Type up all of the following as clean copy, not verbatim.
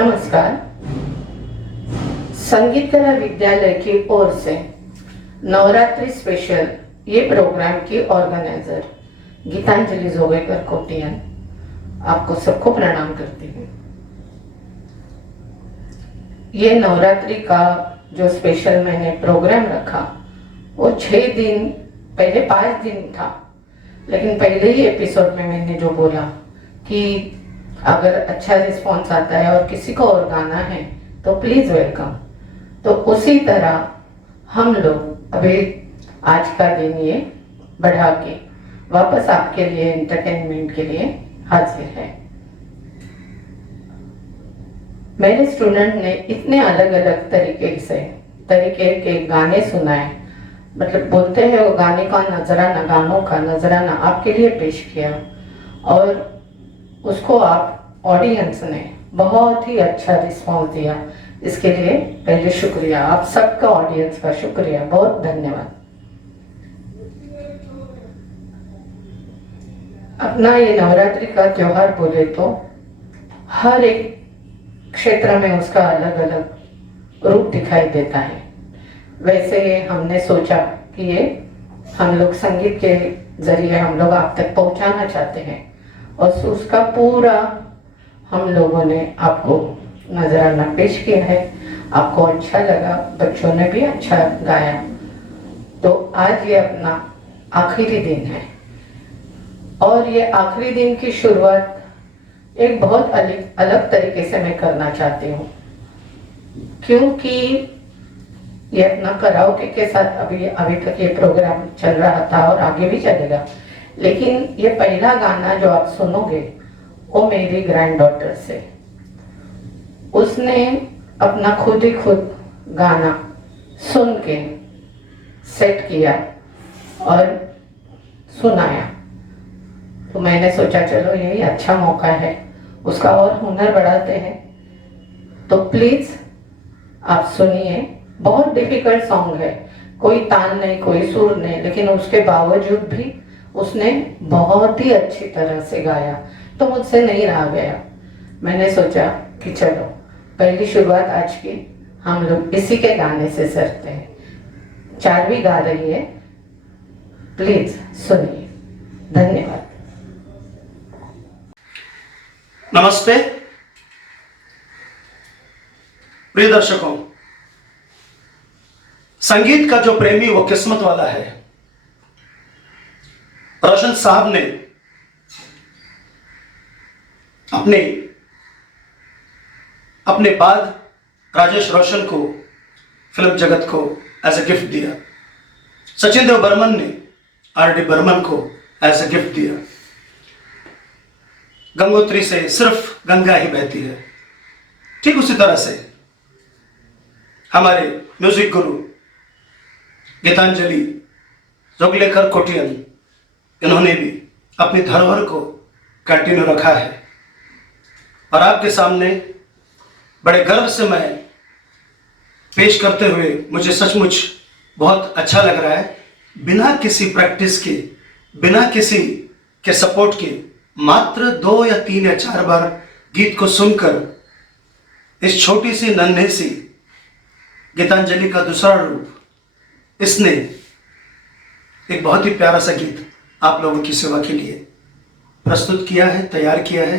नमस्कार। संगीत कला विद्यालय की ओर से नवरात्रि स्पेशल ये प्रोग्राम की ऑर्गेनाइजर गीतांजलि जोगेकर कोटियन आपको सबको प्रणाम करती हूँ। ये नवरात्रि का जो स्पेशल मैंने प्रोग्राम रखा वो 6 दिन पहले 5 दिन था, लेकिन पहले ही एपिसोड में मैंने जो बोला कि अगर अच्छा रिस्पॉन्स आता है और किसी को और गाना है तो प्लीज वेलकम, तो उसी तरह हम लोग अभी आज का दिन ये बढ़ा के वापस आपके लिए एंटरटेनमेंट के लिए हाजिर है। मेरे स्टूडेंट ने इतने अलग अलग तरीके के गाने सुनाए, मतलब बोलते हैं वो गाने का नजराना, गानों का नजराना आपके लिए पेश किया और उसको आप ऑडियंस ने बहुत ही अच्छा रिस्पॉन्स दिया। इसके लिए पहले शुक्रिया, आप सबका ऑडियंस का शुक्रिया, बहुत धन्यवाद। अपना ये नवरात्रि का त्योहार बोले तो हर एक क्षेत्र में उसका अलग अलग रूप दिखाई देता है। वैसे हमने सोचा कि ये हम लोग संगीत के जरिए हम लोग आप तक पहुंचाना चाहते हैं और उसका पूरा हम लोगों ने आपको नजराना पेश किया है। आपको अच्छा लगा, बच्चों ने भी अच्छा गाया। तो आज ये अपना आखिरी दिन है और ये आखिरी दिन की शुरुआत एक बहुत अलग तरीके से मैं करना चाहती हूँ, क्योंकि ये अपना कराओके के साथ अभी तक ये प्रोग्राम चल रहा था और आगे भी चलेगा, लेकिन ये पहला गाना जो आप सुनोगे वो मेरी ग्रैंड डॉटर से, उसने अपना खुद गाना सुन के सेट किया और सुनाया। तो मैंने सोचा चलो यही अच्छा मौका है, उसका और हुनर बढ़ाते हैं। तो प्लीज आप सुनिए। बहुत डिफिकल्ट सॉन्ग है, कोई तान नहीं, कोई सुर नहीं, लेकिन उसके बावजूद भी उसने बहुत ही अच्छी तरह से गाया, तो मुझसे नहीं रहा गया। मैंने सोचा कि चलो पहली शुरुआत आज की हम लोग इसी के गाने से करते हैं। चारवी गा रही है, प्लीज सुनिए। धन्यवाद। नमस्ते प्रिय दर्शकों, संगीत का जो प्रेमी वो किस्मत वाला है। रोशन साहब ने अपने बाद राजेश रोशन को फिल्म जगत को एज ए गिफ्ट दिया। सचिन देव बर्मन ने आर.डी. बर्मन को एज ए गिफ्ट दिया। गंगोत्री से सिर्फ गंगा ही बहती है। ठीक उसी तरह से हमारे म्यूजिक गुरु गीतांजलि जोगलेकर कोटियन, इन्होंने भी अपनी धरोहर को कंटिन्यू रखा है और आपके सामने बड़े गर्व से मैं पेश करते हुए मुझे सचमुच बहुत अच्छा लग रहा है। बिना किसी प्रैक्टिस के, बिना किसी के सपोर्ट के, मात्र 2 या 3 या 4 बार गीत को सुनकर इस छोटी सी नन्हे सी गीतांजलि का दूसरा रूप, इसने एक बहुत ही प्यारा सा गीत आप लोगों की सेवा के लिए प्रस्तुत किया है, तैयार किया है।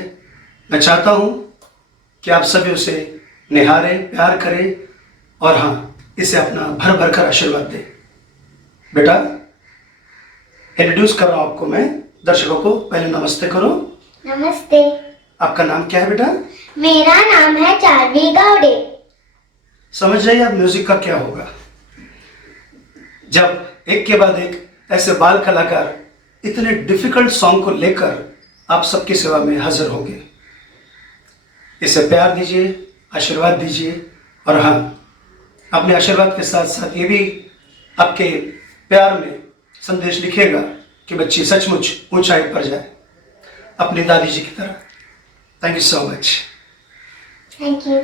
मैं चाहता हूं कि आप सभी उसे निहारें, प्यार करें और हाँ, इसे अपना भर भर कर आशीर्वाद दें। बेटा, इंट्रोड्यूस कर रहा हूं आपको मैं दर्शकों को। पहले नमस्ते करो। नमस्ते। आपका नाम क्या है बेटा? मेरा नाम है चारवी गावड़े। समझ जाइए आप म्यूजिक का क्या होगा जब एक के बाद एक ऐसे बाल कलाकार इतने डिफिकल्ट सॉन्ग को लेकर आप सबकी सेवा में हाजिर होंगे। इसे प्यार दीजिए, आशीर्वाद दीजिए और हाँ, अपने आशीर्वाद के साथ साथ ये भी आपके प्यार में संदेश लिखिएगा कि बच्ची सचमुच ऊंचाई पर जाए अपनी दादी जी की तरह। Thank you so much. Thank you.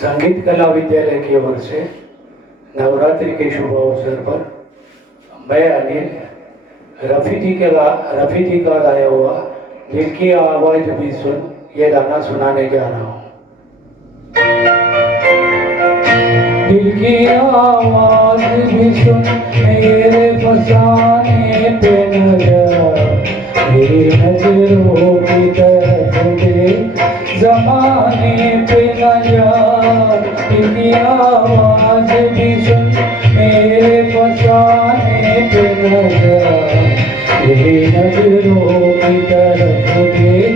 संगीत कला विद्यालय की ओर से नवरात्रि के शुभ अवसर पर मैं अनिल रफ़ी जी का गाया हुआ दिल की आवाज़ भी सुन ये गाना सुनाने जा रहा हूँ। दिल की आवाज़ भी सुन मेरे फसाने पे नजर, मेरी नजरों की तरफ देख ज़माने पे नजर। दिल की आवाज़ भी सुन मेरे फसाने पे नजर, मेरी नजरों की तरफ देख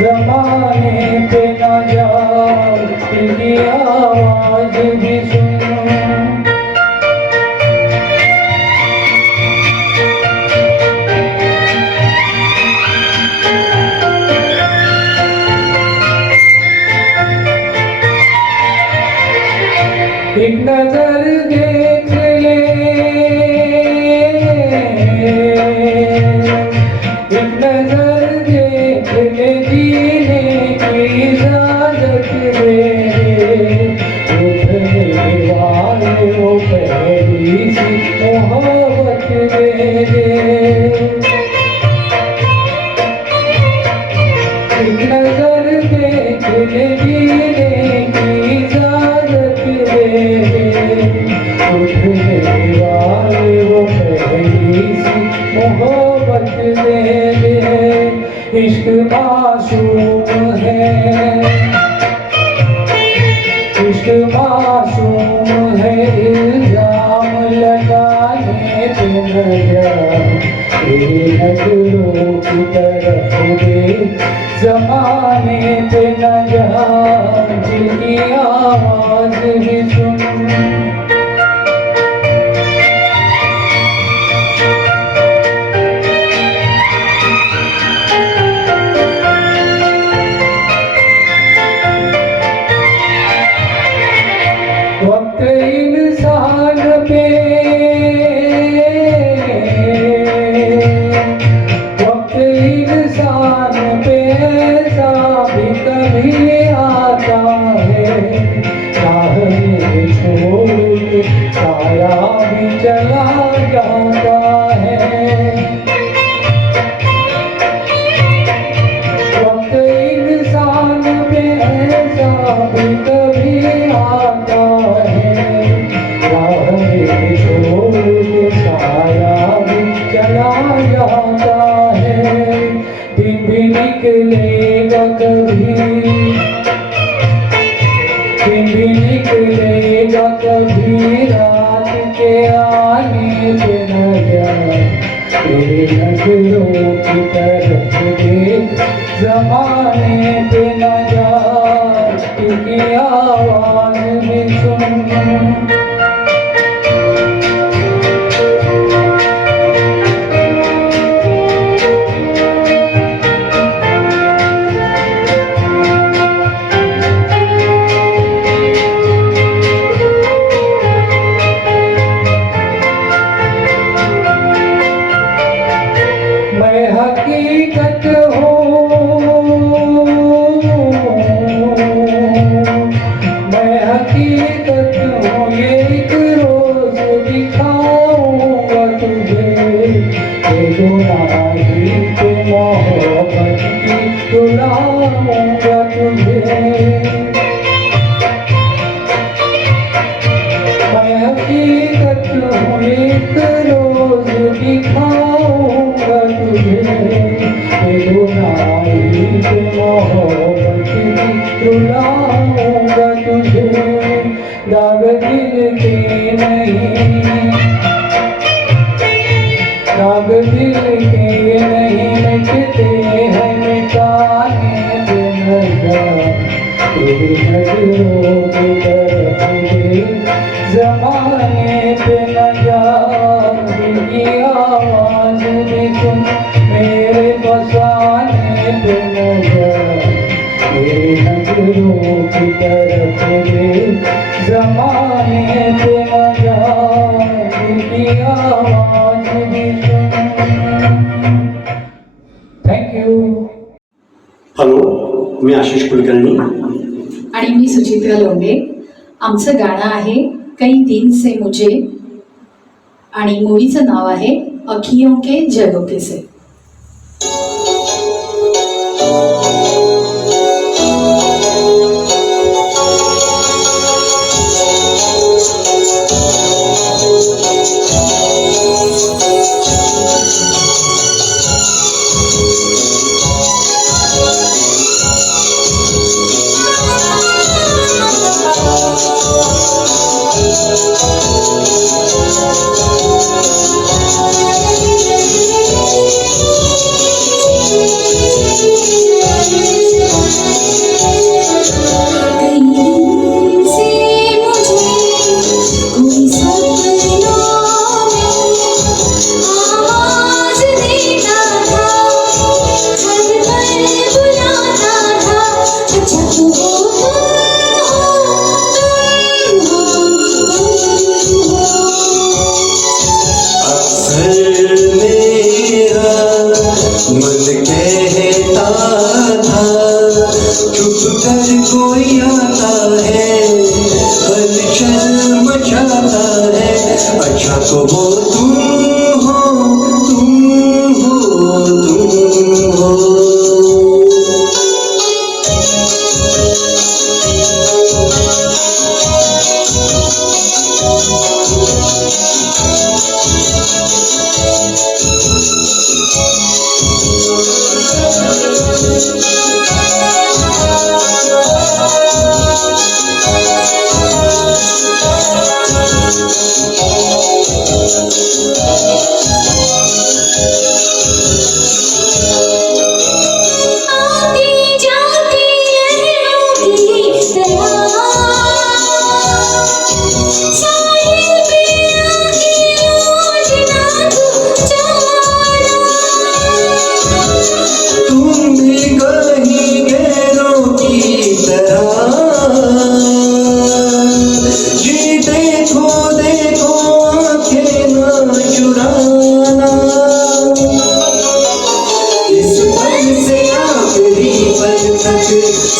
ज़माने पे नजर। दिल की आवाज़ भी सुन। एक नजर देख ले, एक नजर देख ले, जीने की इजाजत दे दे। उठने वाले वो पहली सी मोहब्बत दे दे। एक नजर देख ले, जीने की इजाजत दे दे। उठने वाले वो पहली सी मोहब्बत दे दे। इश्क मासूम है, इश्क मासूम है, इल्जाम लगाने पे नजर, तेरी नजरों की तरफ देख ज़माने पे नजर। दिल की आवाज़ भी सुन। वक्त इंसान पे, वक्त इंसान पे ऐसा भी कभी आता है, चाहने छोड़ के साया भी चला जाता है। वक्त इंसान पे ऐसा भी कभी आता है, चाहने छोड़ के साया भी चला जाता है। दिन भी निकलेगा कभी, दिन भी निकलेगा कभी, रात के आने पे नजर, तेरे नजरों की तरफ देख ज़माने पे नजर। दिल की आवाज़ भी सुन। मैं हकीकत हूँ, मैं हकीकत हूँ, ये एक रोज दिखाऊंगा तुझे। ये गुनाही पे मोहब्बत की रुलाऊंगा तुझे। मैं हकीकत हूँ, एक रोज दिखाऊंगा तुझे। ये गुनाही पे मोहब्बत की रुलाऊंगा तुझे। दाग दिल के नहीं, दाग दिल के नहीं मिटते हैं, मिटाने पे नजर, तेरी नजरों की तरफ देख ज़माने पे नजर। दिल की आवाज़ भी सुन मेरे फसाने पे नजर, तेरी नजरों की तरफ देख ज़माने पे नजर। दिल की आवाज़ भी सुन। Thank you. हॅलो, मी आशिष कुलकर्णी. आणि मी सुचित्रा लोंढे. आमचं गाणं आहे कई दिन से मुझे आणि मूवीचं नाव आहे अखियों के झरोखे से. कोई आता है हलचल मचाता है, अच्छा तो वो तुम हो, तुम हो, तुम हो.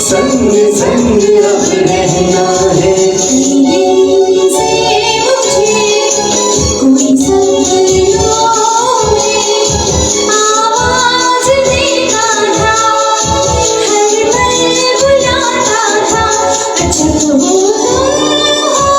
संग संग अब रहना है. कोई सपनों में आवाज देता था, हर पल बुलाता था, अच्छा तो वो तुम हो.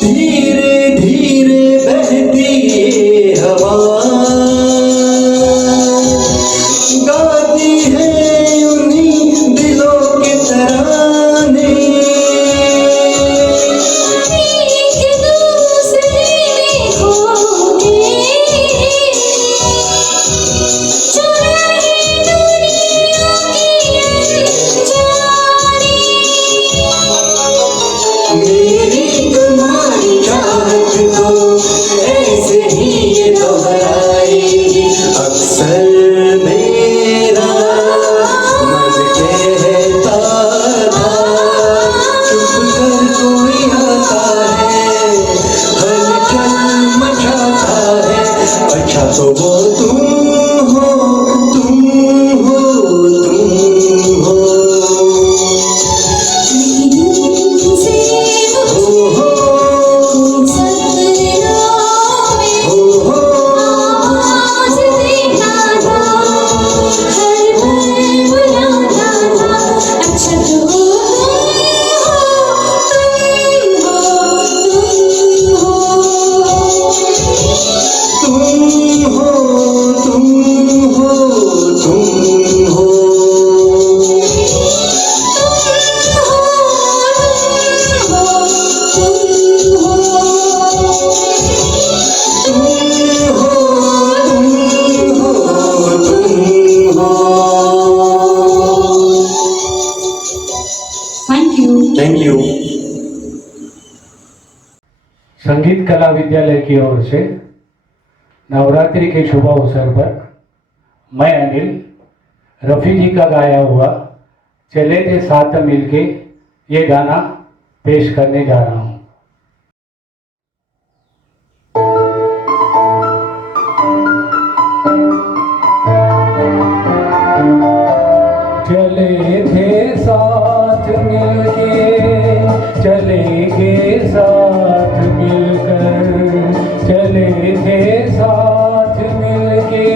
धीरे धीरे बहती ये हवा गाती है उन्हीं दिलों के तराने. एक दूसरे में खो गए, चुराए दुनिया की अनजाने. मेरी तुम्हारी चाहत को ऐसे ही ये दोहरा संगीत कला विद्यालय की ओर से नवरात्रि के शुभ अवसर पर मैं अनिल रफ़ी जी का गाया हुआ चले थे साथ मिलके ये गाना पेश करने जा रहा हूँ। चले थे साथ मिलके चलेंगे साथ मिलकर, चले थे साथ मिलके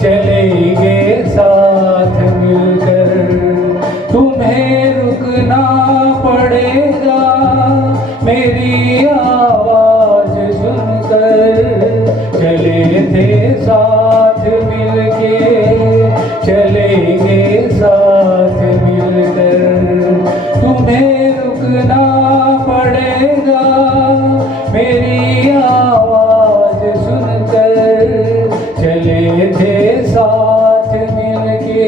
चलेंगे साथ मिलकर, तुम्हें रुकना पड़ेगा मेरी आवाज सुनकर, चले थे साथ मिलके चलेंगे साथ मिलकर, तुम्हें रुकना पड़ेगा मेरी आवाज सुनकर, चले थे साथ मिलके।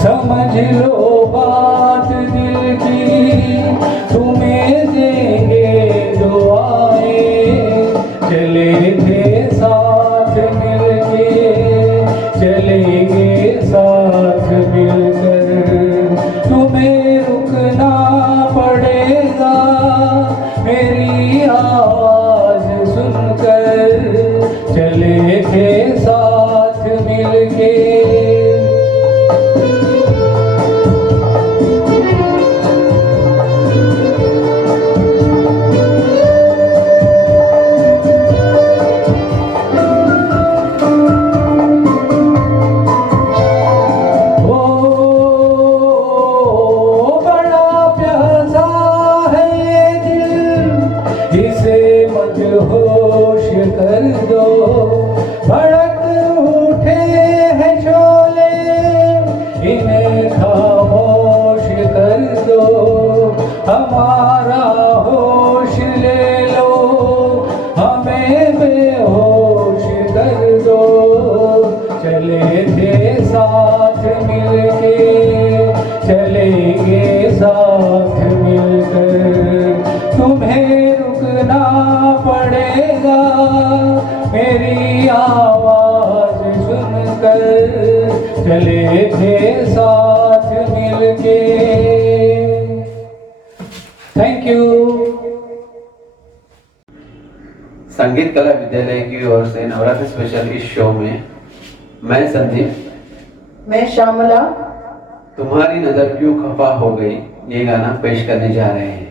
समझ लो बात दिल की, तुम्हें देंगे दुआएं, चले थे साथ मिलके चलेंगे साथ मिलकर, तुम्हें रुकना पड़ेगा मेरी आवाज सुनकर, चले थे साथ मिलके। होश कर दो, भड़क उठे हैं शोले, इन्हें खामोश कर दो, हमारा होश ले लो, हमें बेहोश कर दो, चले थे साथ मिलके चलेंगे साथ मिलकर, तुम्हें रुकना पड़ेगा मेरी आवाज सुनकर, चले थे साथ मिलके। Thank you. संगीत कला विद्यालय की ओर से नवरात्रि स्पेशल इस शो में मैं संदीप, मैं श्यामला तुम्हारी नजर क्यों खफा हो गई ये गाना पेश करने जा रहे हैं।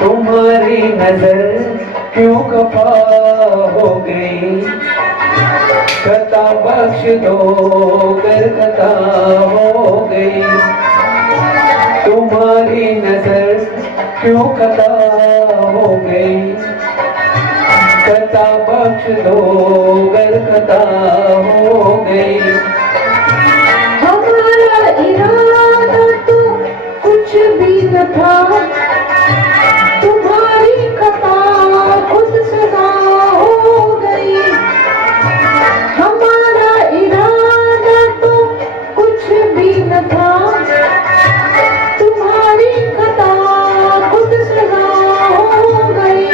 तुम्हारी नजर क्यों खफा हो गई, कता बख्श दो कर कता हो गई, तुम्हारी नजर क्यों कता हो गई, कता बख्श दो कर कता हो गई, हमारा इरादा तो कुछ भी न था, तुम्हारी कतार खुद सजा हो गई, हमारा इरादा तो कुछ भी न था, तुम्हारी कतार खुद सजा हो गई।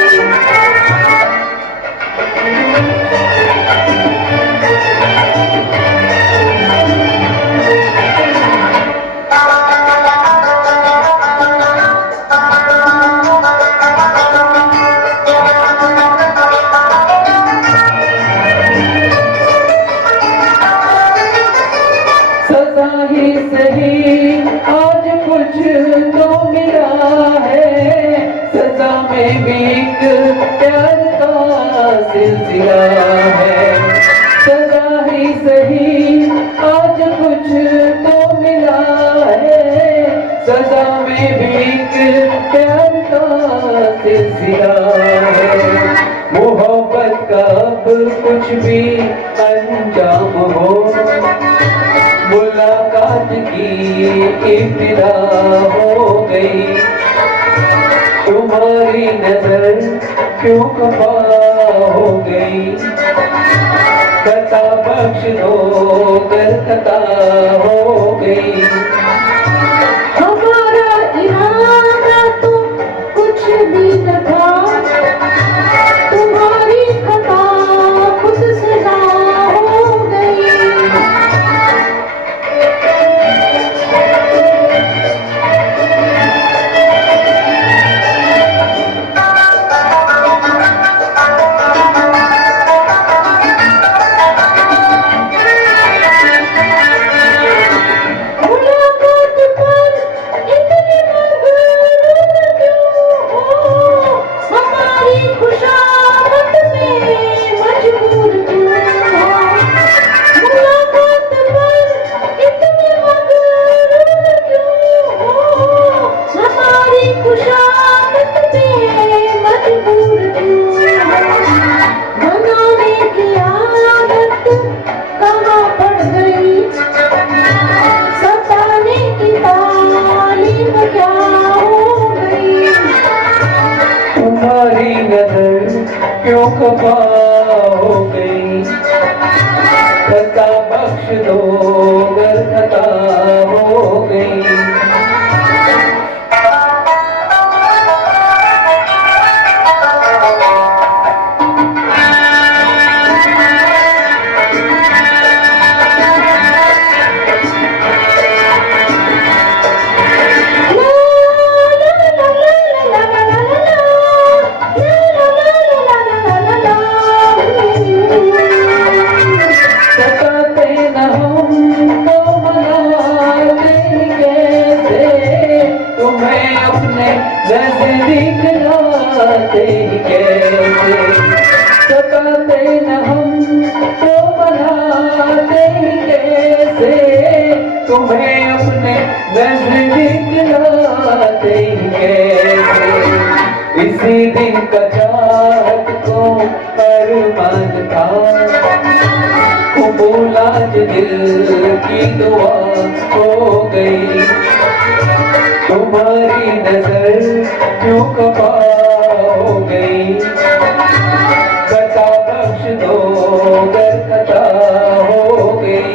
में भी एक प्यार का सिलसिला है। सदा ही सही आज कुछ तो मिला है, सदा में भी एक प्यार का सिलसिला है। मोहब्बत का अब कुछ भी अंजाम हो, मुलाकात की इब्तिदा हो गई। तुम्हारी नजर क्यों खफा हो गई, खता बख्श दो कर खता हो गई। हमारा इरादा तो कुछ भी न था, तुम्हारी खता खुद सजा हो गई। मुलाकात पर इतने मगरूर क्यों हो, हमारी खुशामद में मजबूर क्यों हो। मुलाकात पर इतने मगरूर क्यों हो, हमारी खुशामद में मजबूर क्यों हो। मनाने की आदत कहाँ पड़ गई, सताने की तालीम क्या हो गई। तुम्हारी नजर क्यों खफा हो गई, खता बख्श दो गर खता हो गई। सताते न हमको मनाते कैसे, तुम्हें अपने जैसे दिखलाते कैसे। सताते न हमको मनाते कैसे, तुम्हें अपने जैसे दिखलाते कैसे। इसी दिन का चाहत को अरमान था, कबूल आज दिल की दुआ हो गई। तुम्हारी नजर क्यों खफा हो गई, खता बख्श दो गर खता हो गई।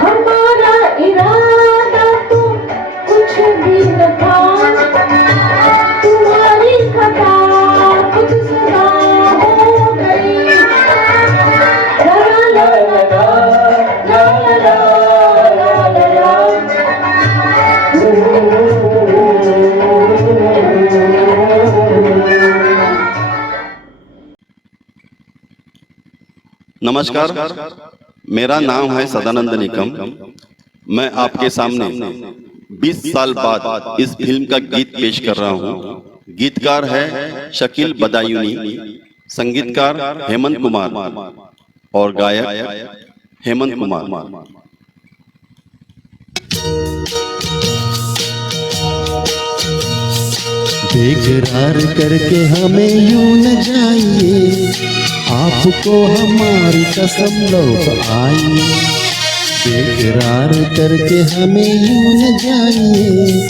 हमारा इरादा तो कुछ भी न था, तुम्हारी खता खुद सजा हो गई। ला ला ला ला ला ला ला ला नमस्कार, मेरा नाम है सदानंद निकम। मैं आपके सामने 20 साल बाद इस फिल्म का गीत पेश कर रहा हूँ। गीतकार है शकील बदायूनी, संगीतकार हेमंत कुमार और गायक हेमंत कुमार। बेकरार करके हमें यूं न जाइए, आपको हमारी कसम लौट आई। बेकरार करके हमें यूं न जाइए,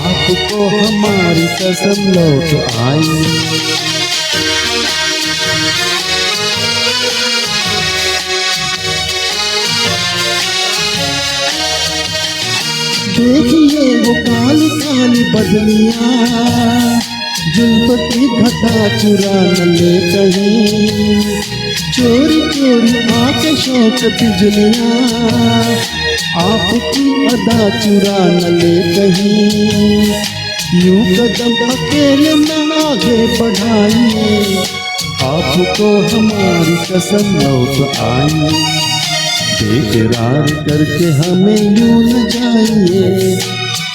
आपको हमारी कसम लौट आई। देखिए वो काली काली बदलियां, जुल्फ की घटा चुरा न ले कहीं। चोरी चोरी आके शौक बिजलियां, आपकी अदा चुरा न ले कहीं। यूं कदम अकेले न आगे बढ़ाइए, आपको हमारी कसम लौट आई। बेकरार करके हमें यूं न जाइए,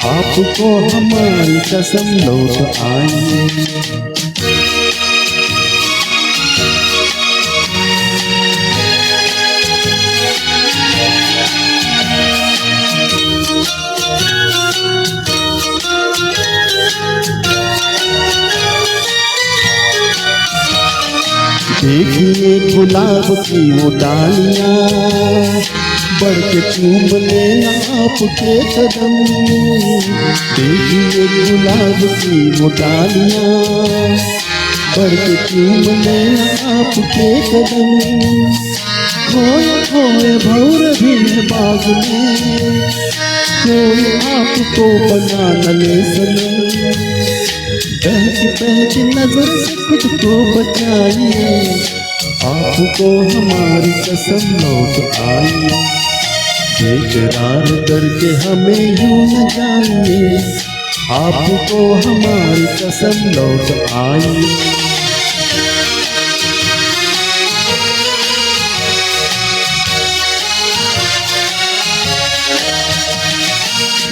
आपको हमारी कसम लौट आएंगे। देखिए गुलाब की वो डालियाँ, बढ़ के चूम लेना आपके कदम। देखिए गुलाब की वो डालियाँ, बढ़ के चूम लेना आपके कदम। खोए खोए भौर भी है बाग में, कोई आपको बना न ले सनम। बहक नजर से खुद को बचाइए, आपको हमारी कसम लौट आई। बेकरार करके हमें यूं न जाइए, आपको हमारी कसम लौट आई।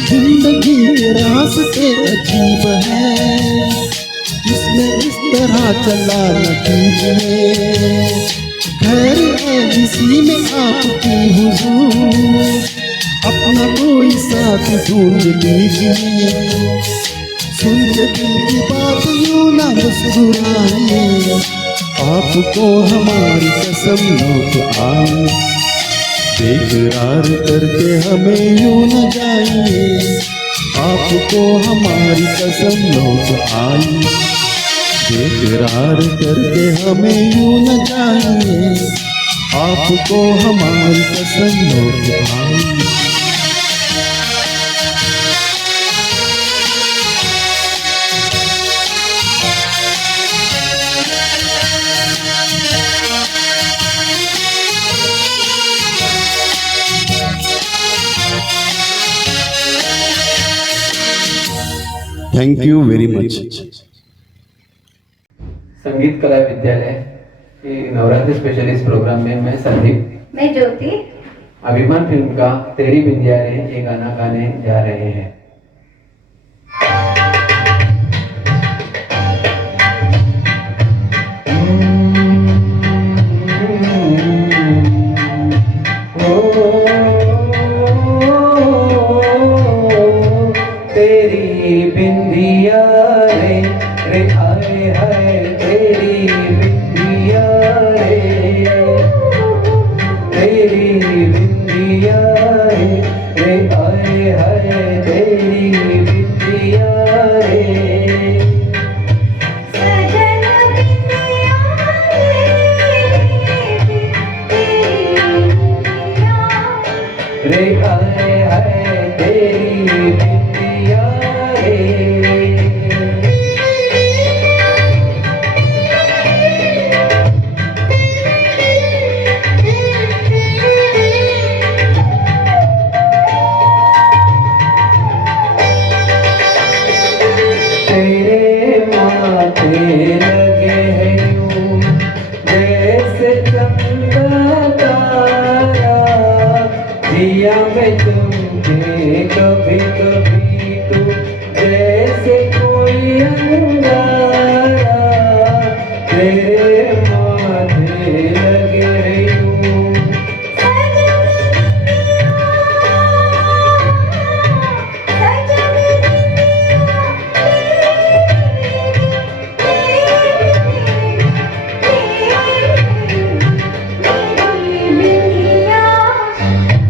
जिंदगी के रास्ते अजीब है, इसमें इस तरह चला न कीजिए। खैर है इसी में आपकी हुजूर, अपना कोई साथ ढूंढ लीजिए। सुन के दिल की बात यूं ना मुस्कुराइए, आपको हमारी कसम लौट आई। बेकरार करके हमें यूं न जाइए, आपको हमारी कसम लौट आई। बेकरार करके हमें यूं न जाइए, आपको हमारी कसम लौट आई। Thank you very much. संगीत कला विद्यालय के नवरात्रि स्पेशलिस्ट प्रोग्राम में मैं संदीप, मैं ज्योति अभिमान फिल्म का तेरी बिंदिया रे ये गाना गाने जा रहे हैं। तेरी बिंदिया रे रे आए हाय, तेरी बिंदिया रे, तेरी बिंदिया रे रे आए हाय, तेरी बिंदिया रे। सजन बिंदिया रे आए हाय, तेरी बिंदिया रे। तेरे माथे लगे हैं यूं जैसे चंदा तारा, जिया में तुमके कभी कभी तू जैसे कोई अंगारा। तेरे माथे लगे हैं यूं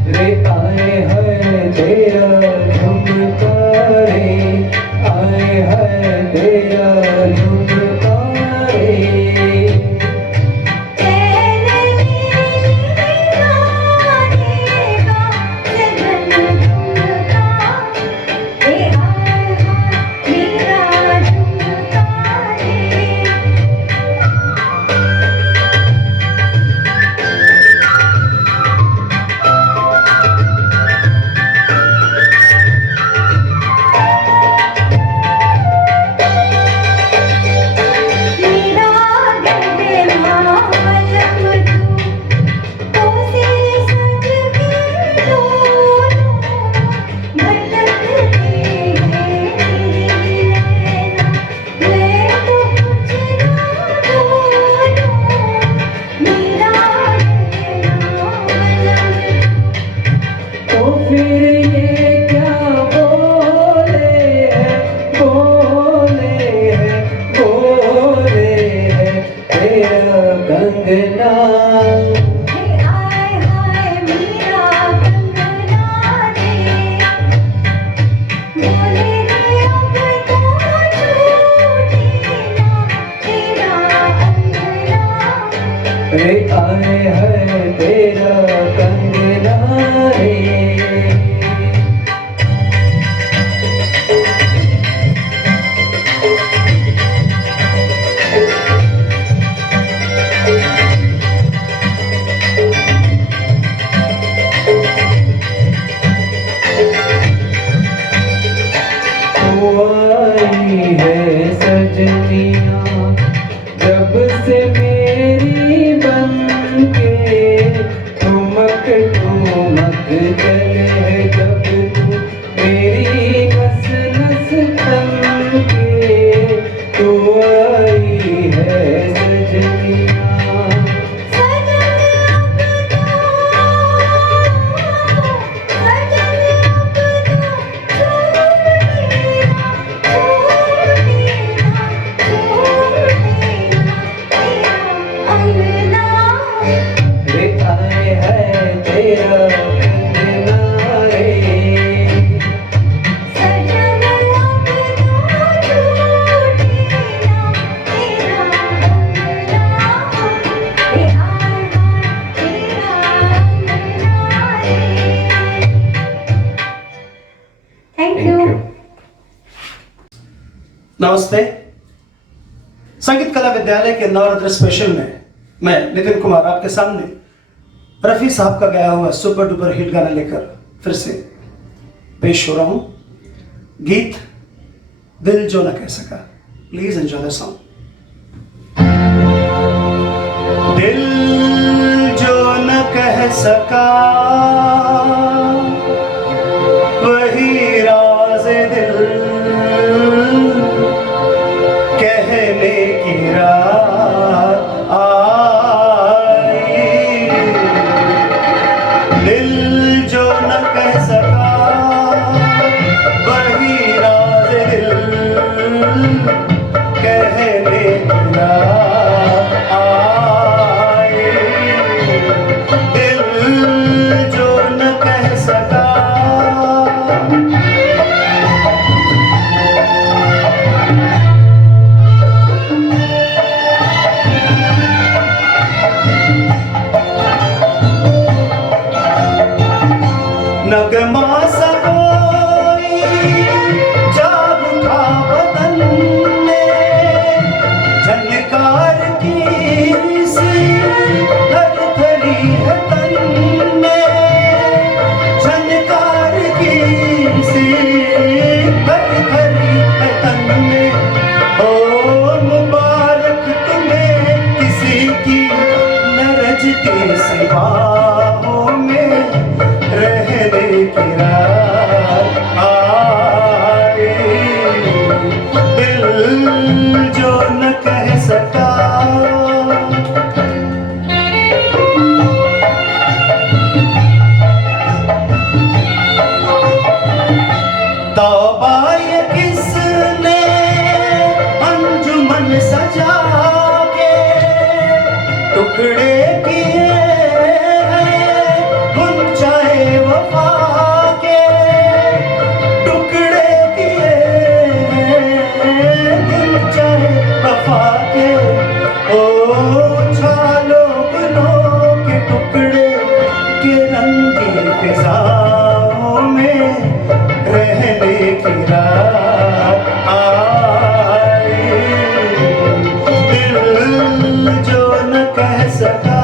रे आए हैं तेरा झुमका रे, आए आए है तेरा कंगना रे। आई है सजनिया जब से मेरी बनके, ठुमक ठुमक चले जब तू मेरी नस नस तनके, तू आई है सजनिया। रे आए है तेरा कंगना रे। Thank you. नमस्ते। संगीत कला विद्यालय के नवरात्र स्पेशल में मैं नितिन कुमार आपके सामने रफी साहब का गाया हुआ सुपर डुपर हिट गाना लेकर फिर से पेश हो रहा हूं। गीत दिल जो न कह सका। Please enjoy the song. दिल जो न कह सका वही राज दिल कहने की रात आई। दिल जो न कह सका वही राज दिल कहने की रात आई। दिल जो न कह सका नगमा सा कोई जाग उठा बदन में, झनकार की सी हर थरी है तन में, झनकार की सी हर थरी है तन में। ओ मुबारक तुम्हें किसी की न रजती सी बाहों में रहने की रात आई। दिल जो न कह सका तौबा ये किसने अंजुमन सजा के टुकड़े किए हैं गुंचाए वफा के, टुकड़े किए हैं गुंचाए वफा के। ओ छालो गुलों के टुकड़े के रंगी फिजाओं में रहने की रात आई। दिल जो न कह सका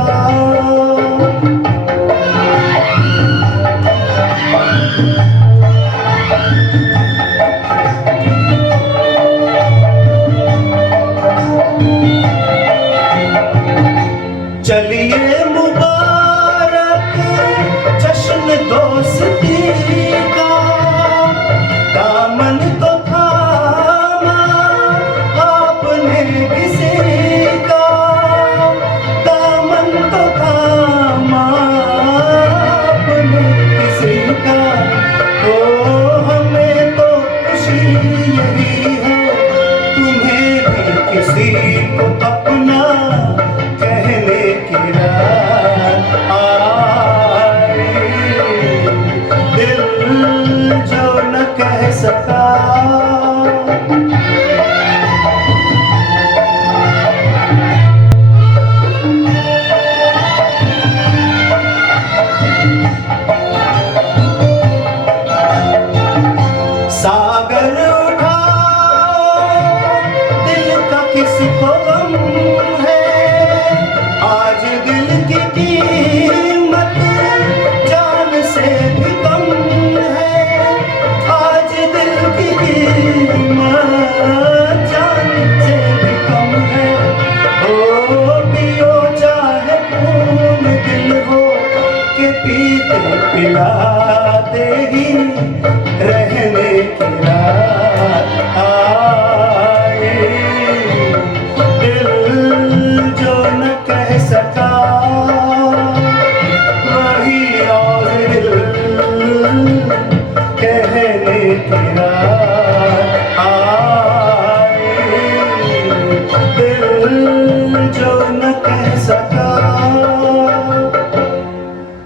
चलिए मुबारक जश्न दोस्ती का, दामन तो थामा आपने किसी का, दामन तो थामा आपने किसी का। ओ हमें तो खुशी यही है तुम्हें भी किसी को अपना कहने की रात आई। देगी रहने की रात आए। दिल जो न कह सका वही और दिल कहने की रात आए। दिल जो न कह सका।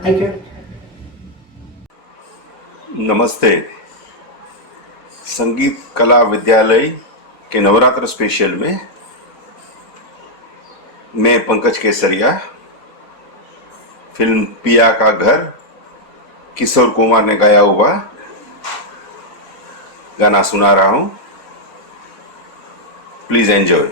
Thank you. नमस्ते। संगीत कला विद्यालय के नवरात्र स्पेशल में मैं पंकज केसरिया फिल्म पिया का घर किशोर कुमार ने गाया हुआ गाना सुना रहा हूं। Please enjoy.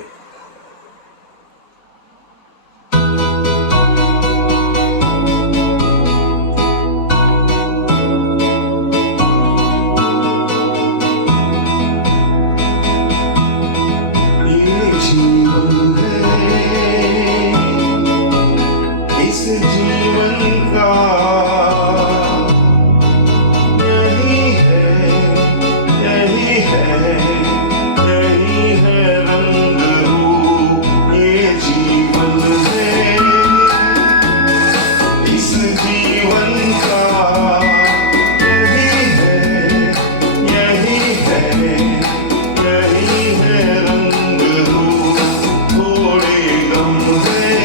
इस जीवन का यही है रंग रूप, ये जीवन है। इस जीवन का यही है रंग रूप। थोड़े गम है,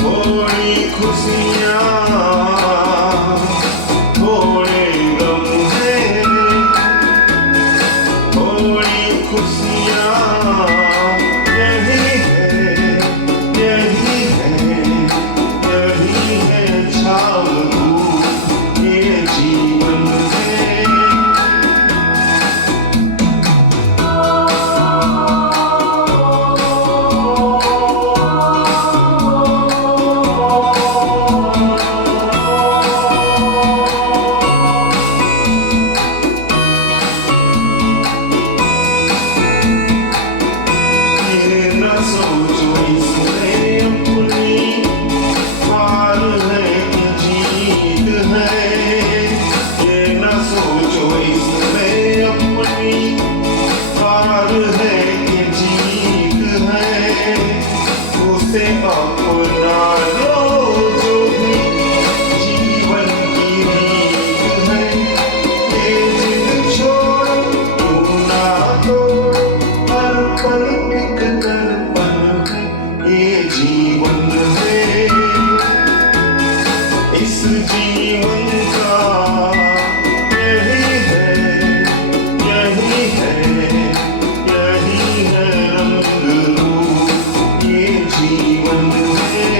थोड़ी खुशियाँ, थोड़े गम है, थोड़ी खुशियाँ। यही है छाव धूप, ये जीवन है। न सोचो इसमें अपनी हार है कि जीत है। ये न सोचो इसमें अपनी हार है कि जीत है। उसे अपना लो जो भी जीवन की रीत है। ये जिद छोड़ो क्यों ना तोड़ो, हर पल एक दर्पण है, ये जीवन है। इस जीवन का यही है रंग रूप, ये जीवन है।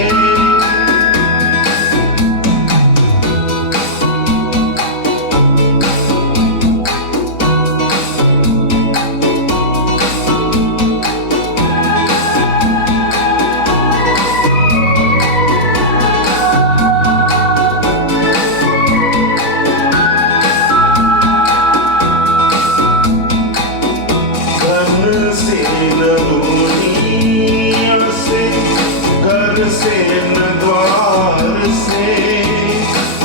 घर से न दुनिया से, घर से न द्वार से,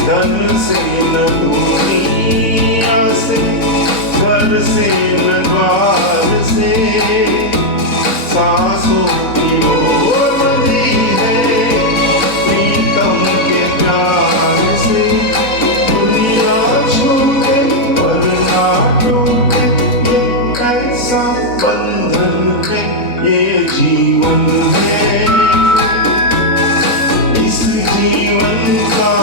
धन से न दुनिया से, घर से न द्वार से। सांसों की ओर बंधी है प्रीतम के प्यार से। दुनिया छूटे पर ना टूटे, ये कैसा बंधन है, ये जीवन है। इस जीवन का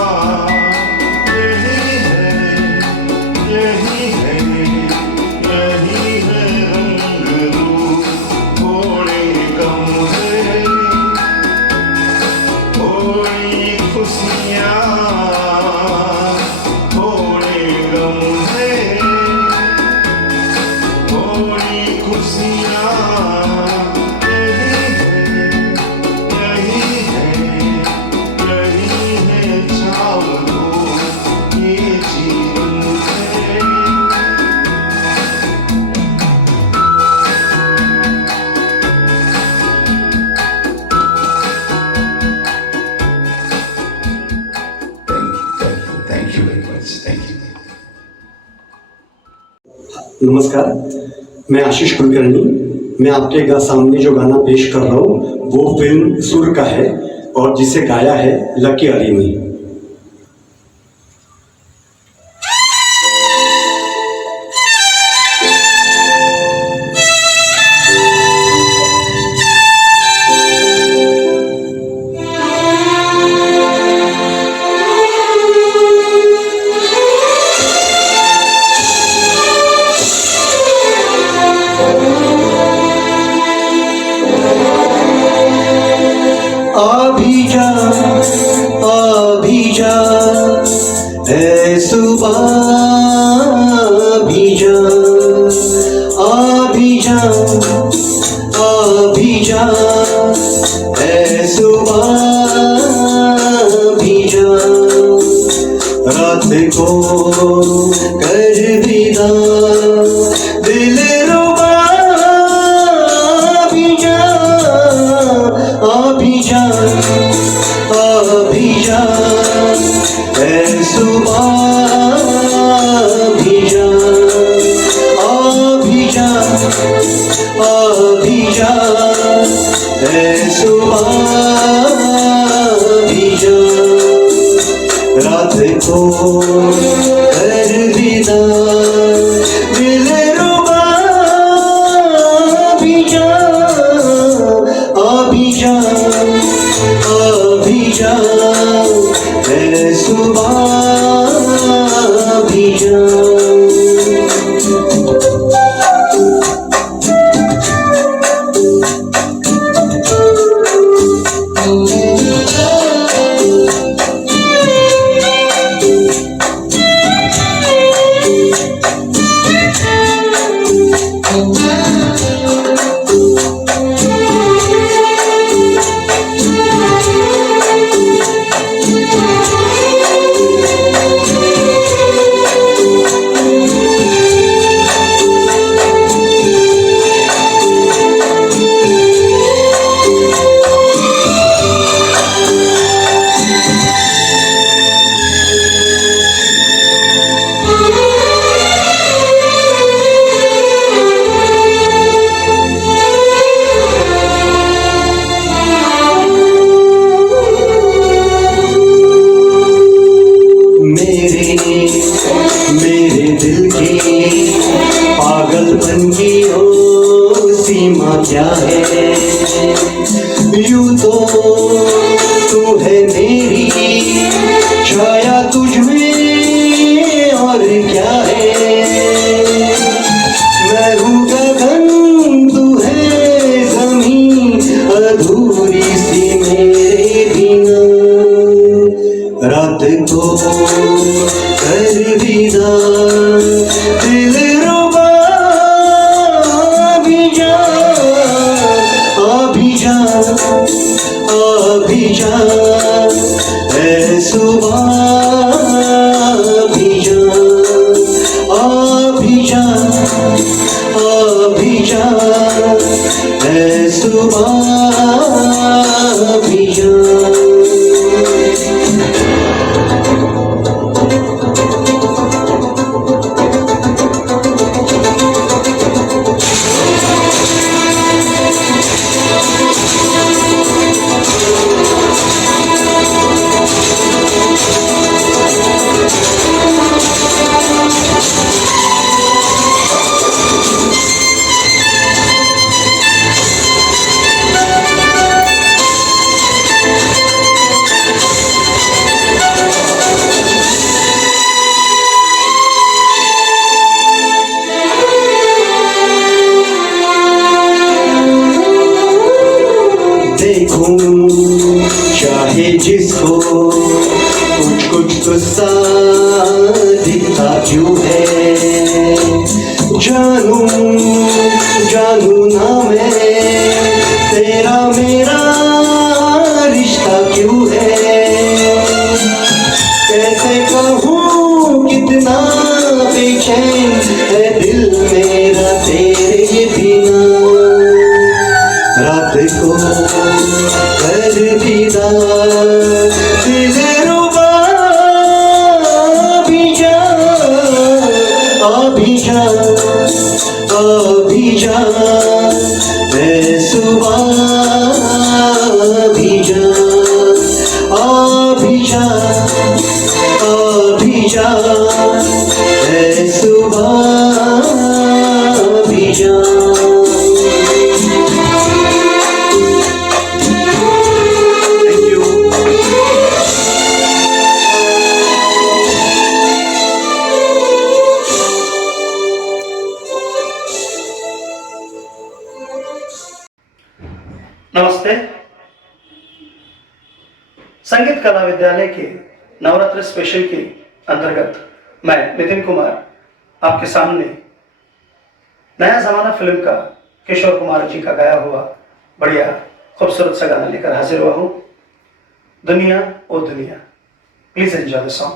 यही है रंग रूप। थोड़े गम मच, थैंक यू। नमस्कार, मैं आशीष कुलकर्णी। मैं आपके सामने जो गाना पेश कर रहा हूँ वो फिल्म सुर का है और जिसे गाया है लकी अली ने। अभी जा ऐ सुबह अभी जा अभी जा अभी जा ऐ सुबह अभी जा रात को कर विदा दिल रुबा अभी जा अभी जा अभी जा ऐ सुबह अभी जा अभी जा अभी जा ऐ सुबह अभी जा रात को कर विदा दिल रुबा अभी जा अभी जा अभी जा ऐ सुबह अभी जा। मेरे दिल की पागलपन की ओ सीमा क्या है, यूं तो तू है मेरी छाया तुझ में और क्या है, मैं हूँ गगन तू है ज़मीं अधूरी सी मेरे बिना, रात को कर विदा दिल रुबा अभी जा अभी जा अभी जा ऐ सुबह अभी जा अभी जा अभी जा ऐ सुबह अभी जा। देखूं चाहे जिसको कुछ कुछ गुस्सा दिखता क्यों है, जानूं जानूं ना मैं तेरा मेरा रिश्ता क्यों है, कैसे कहूँ कितना बेचैन है दिल मेरा तेरे बिना, रात को कर विदा दिल रुबा अभी जा जान है सुबह भी जान। नमस्ते। संगीत कला विद्यालय के नवरात्र स्पेशल के अंतर्गत मैं नितिन कुमार आपके सामने नया जमाना फिल्म का किशोर कुमार जी का गाया हुआ बढ़िया खूबसूरत सा गाना लेकर हाजिर हुआ हूं, दुनिया ओ दुनिया। Please enjoy the song.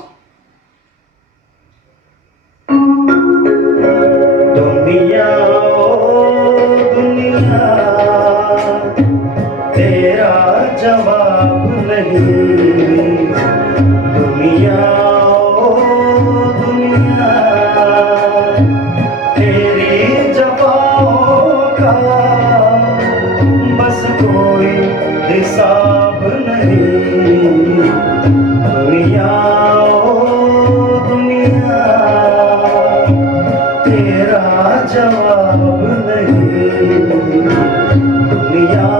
दुनिया ओ दुनिया तेरा जवाब नहीं, दुनिया ओ दुनिया तेरी जवाओं का बस कोई हिसाब नहीं, दुनिया ओ दुनिया तेरा जवाब नहीं, दुनिया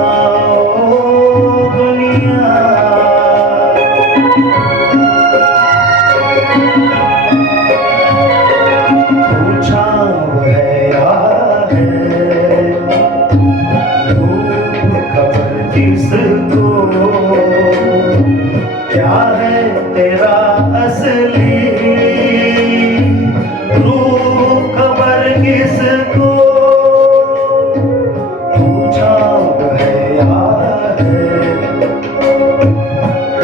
क्या है तेरा असली रूप खबर किसको, पूछा है यार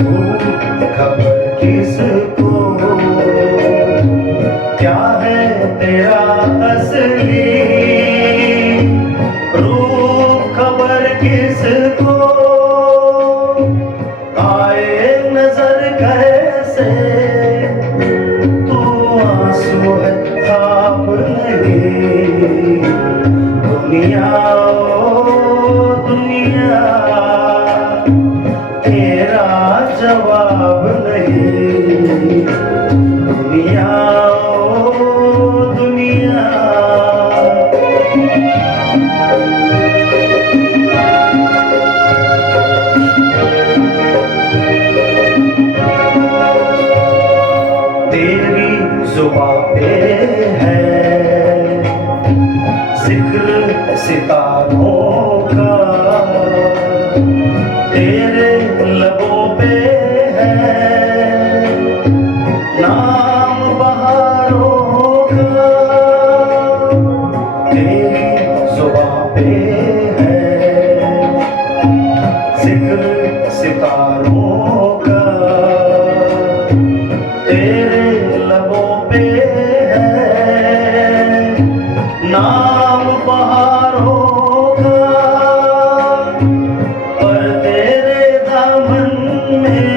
रूप खबर किसको, क्या है तेरा असली रूप खबर किसको, नजर कैसे तू आंसू है खाब नहीं, दुनिया ओ दुनिया तेरा जवाब नहीं, दुनिया ओ दुनिया। तेरी जुबां पे है जिक्र सितारों का, तेरे लबों पे है नाम बहारों का, तेरी जुबां पे है जिक्र सितारों का, तेरे लबों पे है नाम बहारों का, पर तेरे दामन में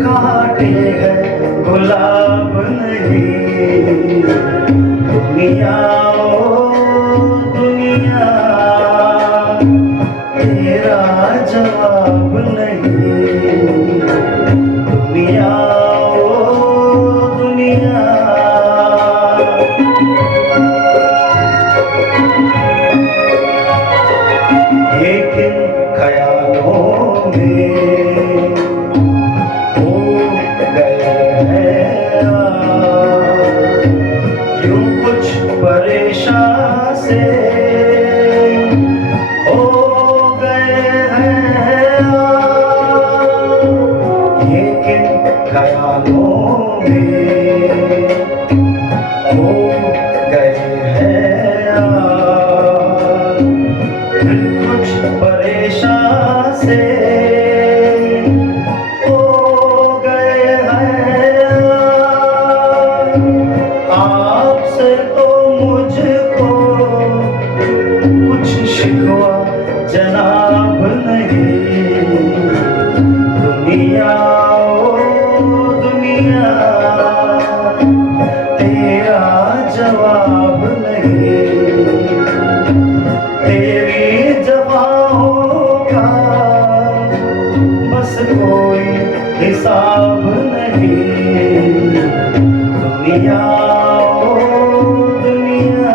कांटे हैं गुलाब नहीं, दुनिया ओ दुनिया तेरा जवाब नहीं, दुनिया ख्यालों में हो गए हैं यूं कुछ परेशान दुनिया ओ दुनिया।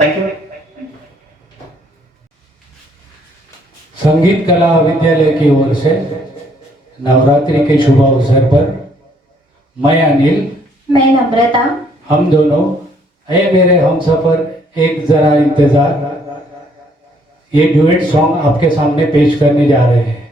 Thank you. संगीत कला विद्यालय की ओर से नवरात्रि के शुभ अवसर पर मैं अनिल, मैं नम्रता, हम दोनों ऐ मेरे हमसफर एक जरा इंतजार ये ड्यूएट सॉन्ग आपके सामने पेश करने जा रहे हैं।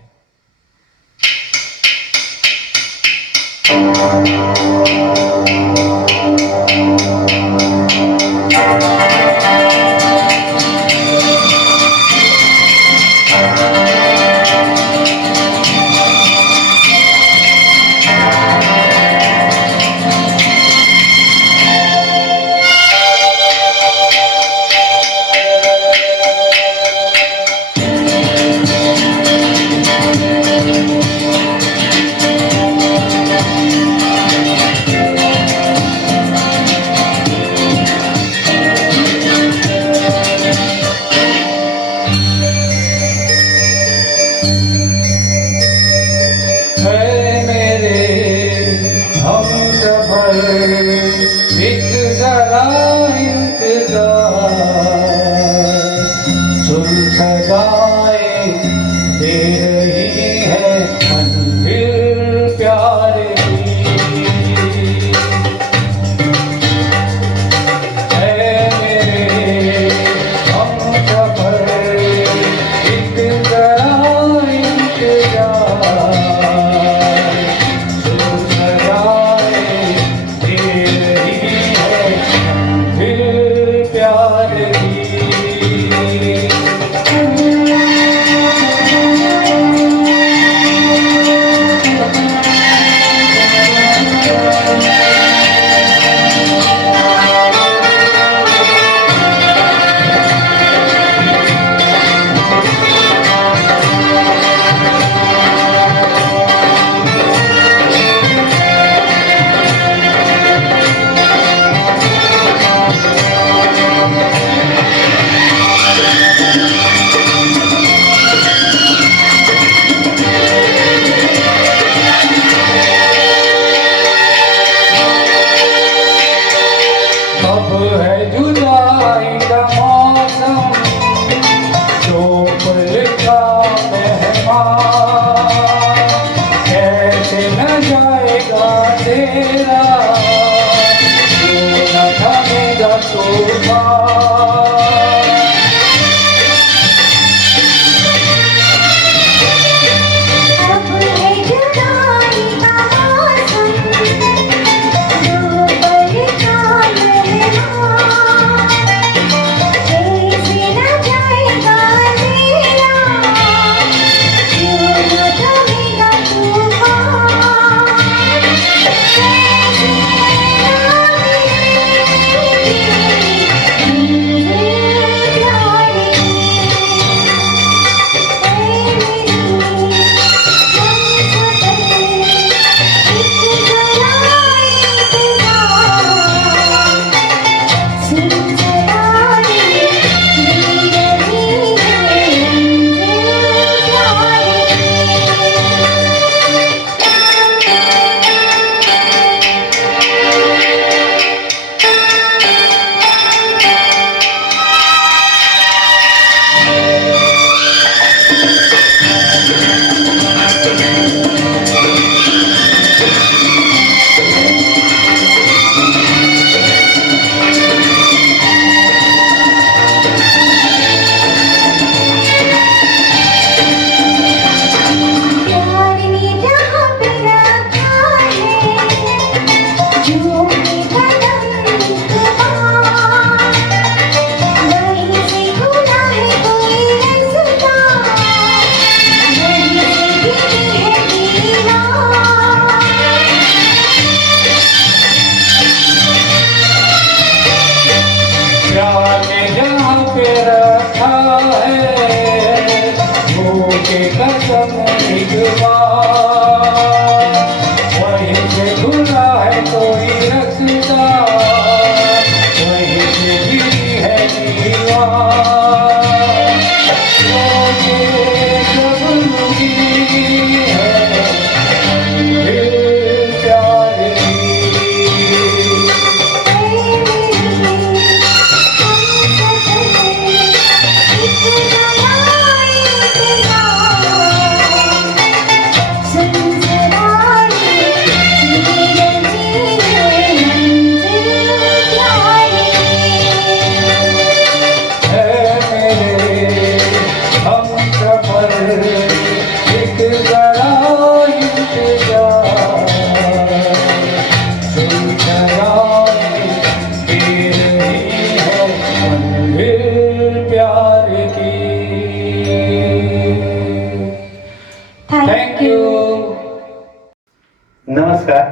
नमस्कार।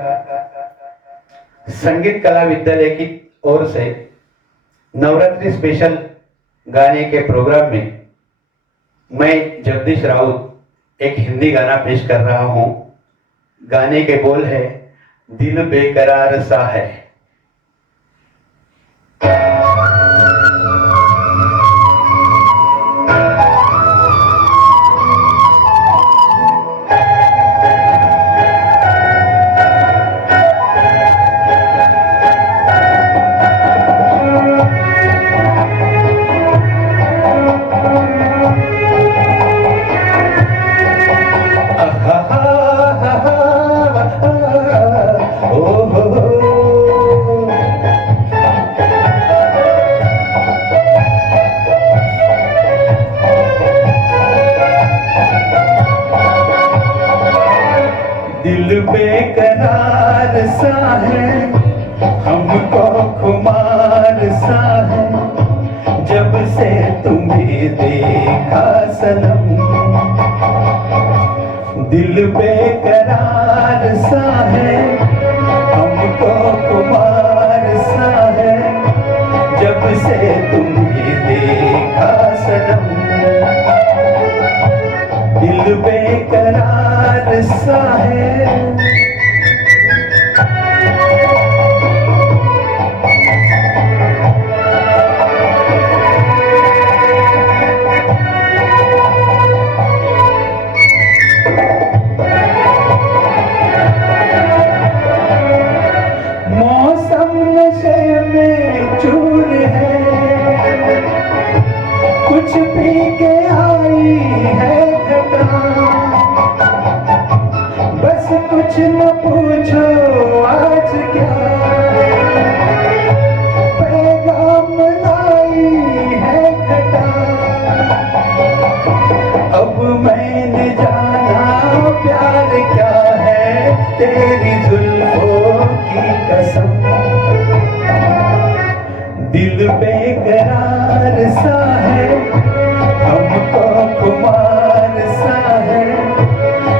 संगीत कला विद्यालय की ओर से नवरात्रि स्पेशल गाने के प्रोग्राम में मैं जगदीश राउत एक हिंदी गाना पेश कर रहा हूँ। गाने के बोल है दिल बेकरार सा है। दिल बेकरार सा है, हमको खुमार सा है, जब से तुम्हें देखा सनम। दिल बेकरार सा है, हमको खुमार सा है, जब से तुम्हें देखा सनम। दिल बेकरार सा है। मौसम नशे में चूर है, कुछ पी के आई है घटा। बस कुछ न पूछो आज क्या पैगाम लाई है घटा। अब मैंने जाना प्यार क्या है, तेरी जुल्फों की कसम। दिल बेकरार सा है, हमको खुमार सा है,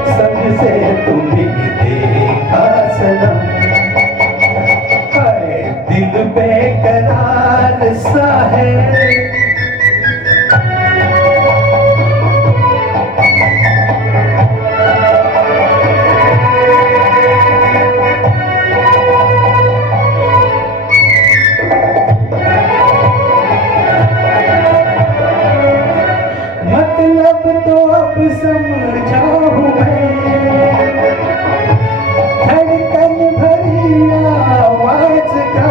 सबसे तुम्हें देखा सनम। हाय दिल बेकरार सा है। मतलब तो अब समझा हूँ मैं, धड़कन भरी आवाज का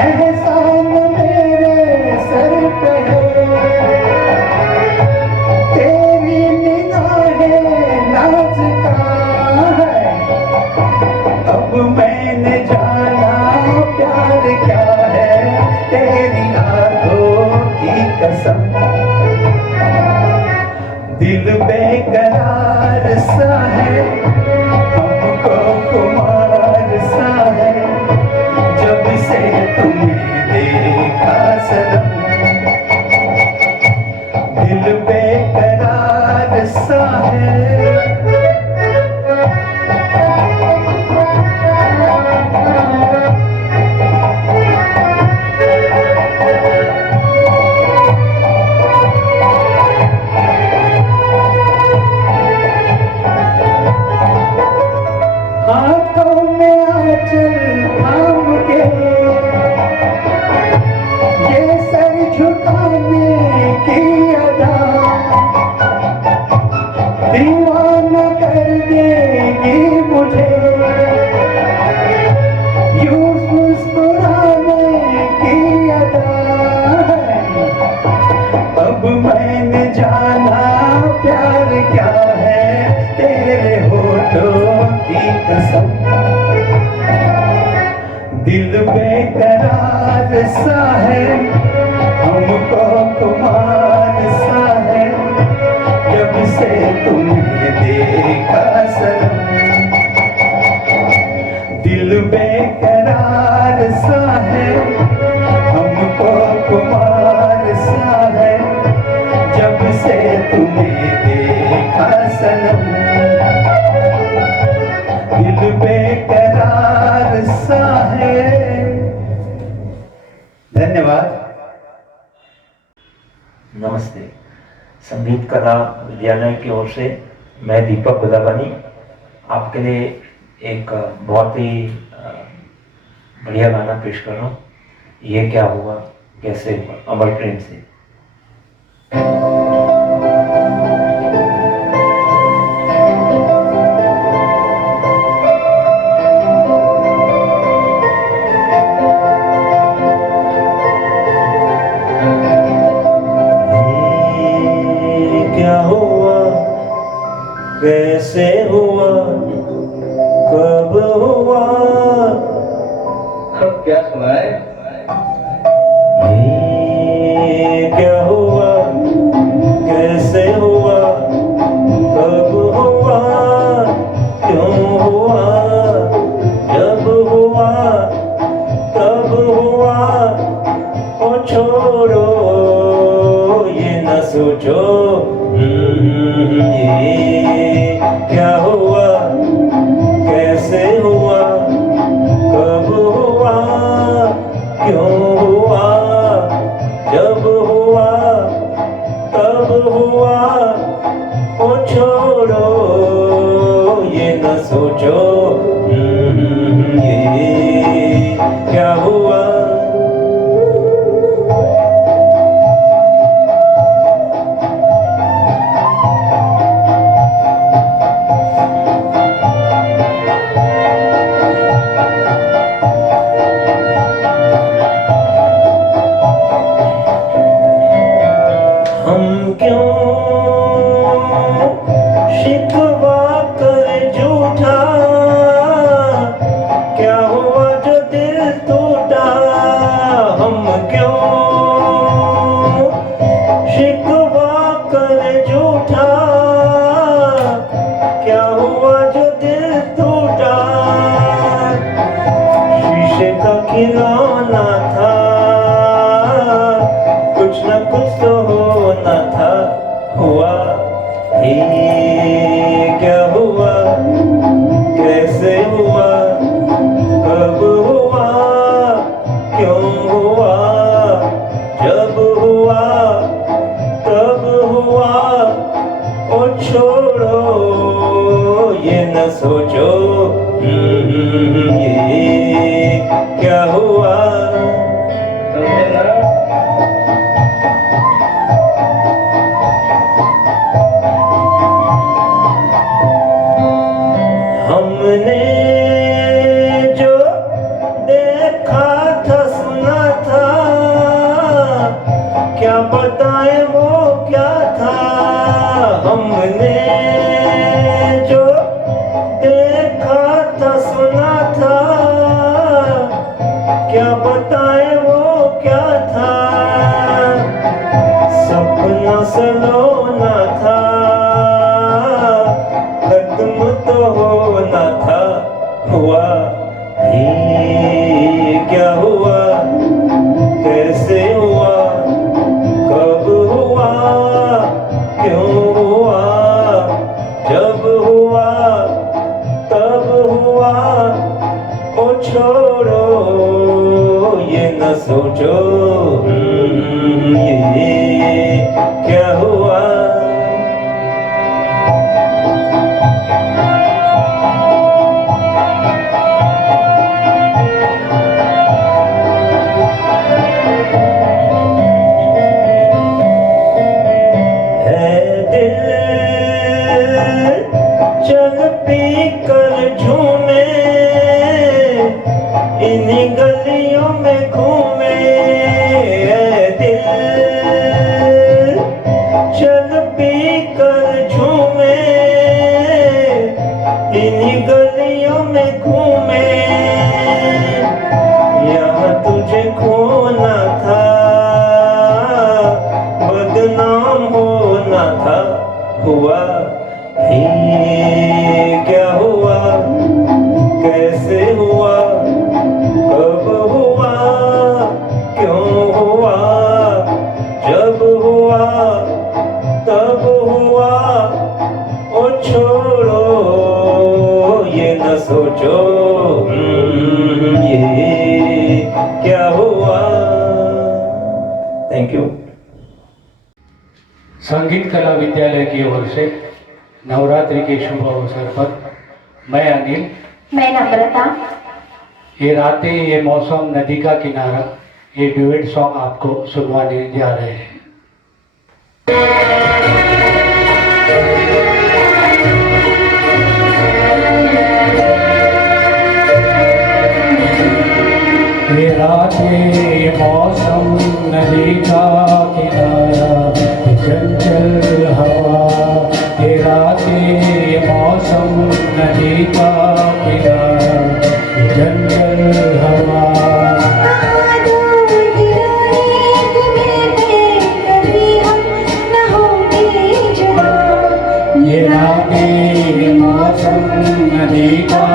एहसान मेरे सर पे है, तेरी निगाहें नाज का है। अब मैंने जाना प्यार क्या है, तेरी आंखों की कसम। दिल बेकरार सा है, हमको खुमार सा है, जब से तुम्हें देखा सनम। दिल बेकरार सा है। हाथों में आंचल थाम के ये सर झुकाने की अदा दीवाना कर देगी मुझे, यूं मुस्कुराने की अदा। अब मैंने जाना प्यार क्या है, तेरे होठों की कसम। दिल बेकरार सा है, हमको खुमार सा है, जब से तुम्हें देखा सनम। दिल बेकरार सा है, हमको खुमार सा है, जब से तुम्हें देखा सनम। धन्यवाद। नमस्ते। संगीत कला विद्यालय की ओर से मैं दीपक गुदावानी आपके लिए एक बहुत ही बढ़िया गाना पेश कर रहा हूँ। ये क्या हुआ कैसे हुआ, अमर प्रेम से। क्या हुआ कैसे हुआ कब हुआ, अब क्या सुनाए? ये क्या हुआ कैसे हुआ कब हुआ क्यों हुआ, जब हुआ तब हुआ, ओ छोड़ो ये न सोचो। ये क्या हुआ कैसे हुआ कब हुआ क्यों हुआ, जब हुआ तब हुआ, ओ छोड़ो ये न सोचो। ये क्या हुआ। हम क्यों शिकवा कर झूठा, क्या हुआ जो दिल टूटा। हम क्यों शिकवा कर झूठा, क्या हुआ जो दिल टूटा। शीशे का खिलौना था, कुछ न कुछ तो होना था, हुआ। ये क्या हुआ कैसे हुआ कब हुआ क्यों हुआ, जब हुआ तब हुआ, ओ छोड़ो ये न सोचो। ये क्या हुआ। हमने जो देखा था सुना था, क्या बताएं वो क्या था। हमने जो देखा था सुना था, क्या बताएं वो क्या था। सपना सलोना था, खत्म तो होना था, हुआ। ये क्या हुआ कैसे हुआ कब हुआ क्यों हुआ, जब हुआ तब हुआ, ओ छोड़ो ये न सोचो। ये क्या हुआ। चल पी कर झूमे, इन्हीं गलियों में घूमे। दिल चल पी कर झूमे, इन्हीं गलियों में घूमे। यहाँ तुझे खोना था, बदनाम होना था, हुआ। ये क्या हुआ कैसे हुआ कब हुआ क्यों हुआ, जब हुआ तब हुआ, ओ छोड़ो ये न सोचो। ये क्या हुआ। Thank you. संगीत कला विद्यालय की ओर से नवरात्रि के शुभ अवसर पर मैं अनिल, मैं नम्रता, ये रातें ये मौसम नदी का किनारा, ये ड्यूएट सॉन्ग आपको सुनवाने जा रहे हैं। ये रातें ये मौसम नदी का किनारा, चंचल हवा, ये रातें ये मौसम नदी का किनारा, चंचल हवा। ये रातें ये मौसम नदी का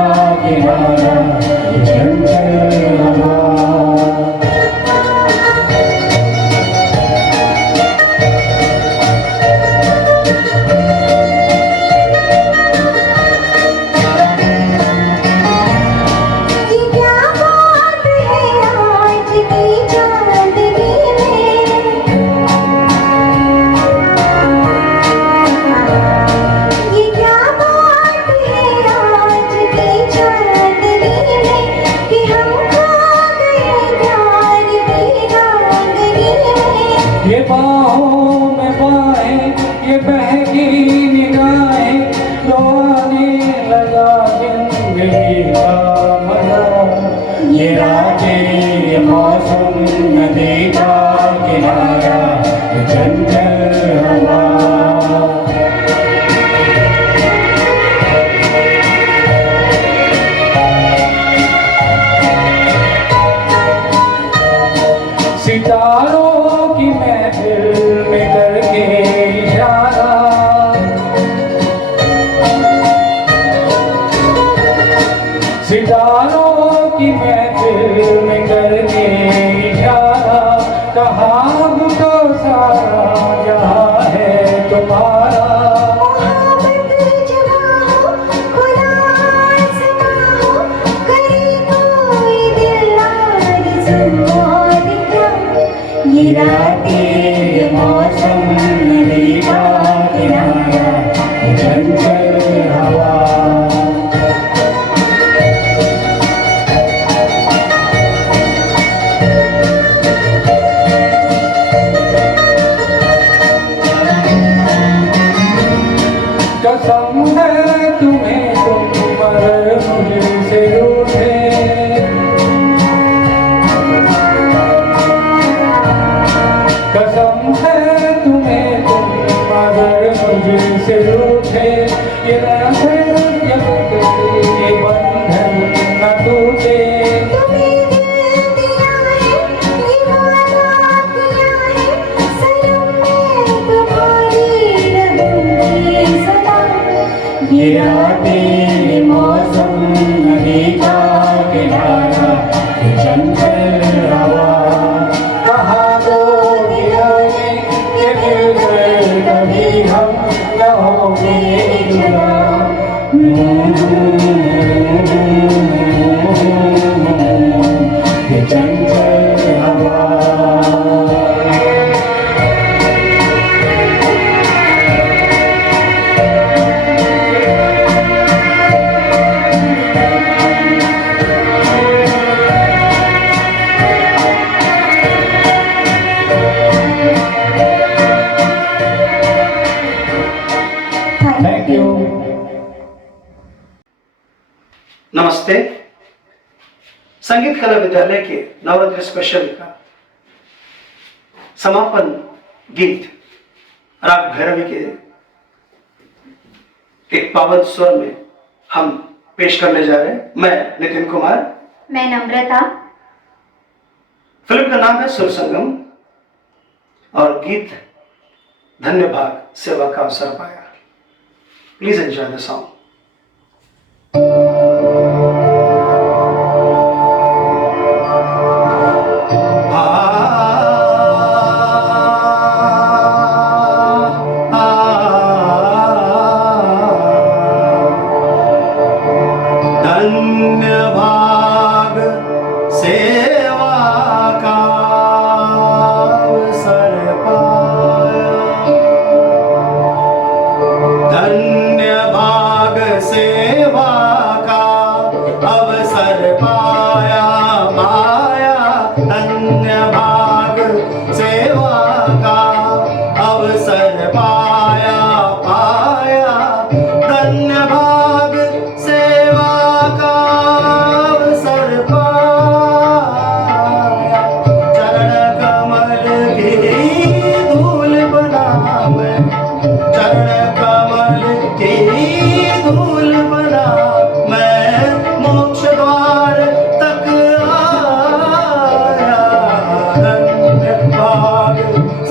किनारा, चंचल हवा। ये बाहों में बाहें, ये बहकी निगाहें, तो आने लगा जिंदगी का मजा। ये रातें ये मौसम नदी का किनारा, चंचल हवा। सितारों की महफिल में करके इशारा, सितारों की महफिल में करके इशारा, कहाँ तो सारा जहाँ है तुम्हारा। ये रातें ये मौसम नदी का किनारा, चंचल हवा। कसम है तुम्हें तुम मगर मुझसे रूठे, कसम है तुम्हें तुम मगर मुझसे रूठे। ये ये बंधन न टूटे। ये रातें ये मौसम नदी का किनारा, चंचल हवा। कहाँ दो दिलों ये मिल गए कभी हम न होंगे जुदा। ये चंचल हवा। Thank you. नमस्ते। संगीत कला विद्यालय के नवरात्रि स्पेशल का समापन गीत राग भैरवी के एक पावन स्वर में हम पेश करने जा रहे हैं। मैं नितिन कुमार, मैं नम्रता। फिल्म का नाम है सुर संगम और गीत धन्य भाग सेवा का अवसर पाया। Please enjoy the song. धन्य भाग सेवा का अवसर सेवा का अवसर पाया पाया धन्य भाग सेवा का अवसर पाया पाया धन्य भाग सेवा का अवसर पाया चरण कमल की धूल बना मैं चरण कमल की धूल बना मैं मोक्ष द्वार तक आया धन्य भाग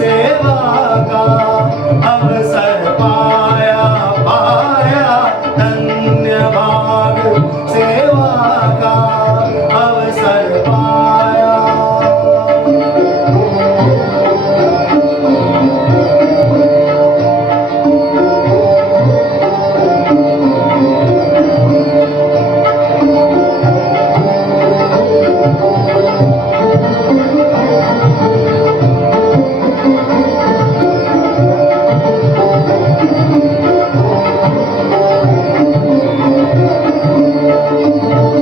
सेवा का अवसर पाया पाया धन्य भाग सेवा का अवसर पाया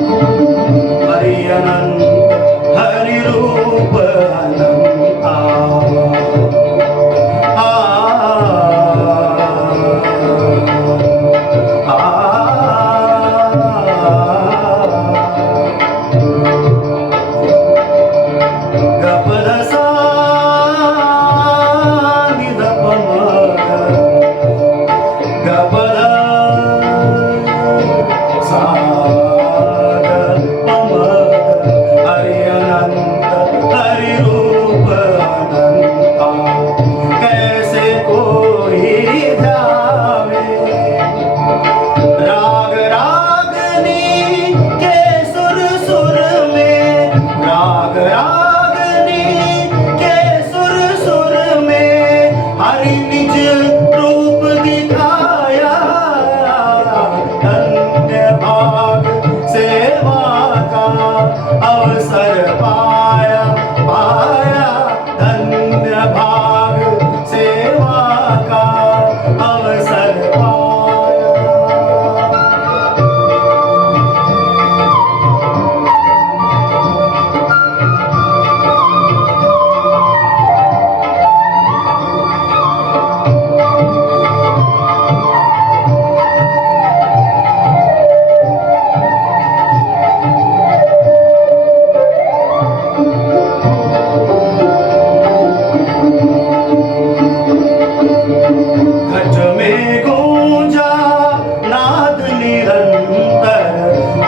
हरि अनंत हरि रूप अनंता गपदसा निधपमग गपद हरि अनंत हरि रूप अनंता कैसे कोई ध्यावे राग रागनी के सुर सुर में राग रागनी के सुर सुर में हरि निज रूप दिखाया धन्य भाग सेवा का अवसर पाया पाया धन्य भाग सेवा का अवसर पाया घट में गूंजा नाद निरंतर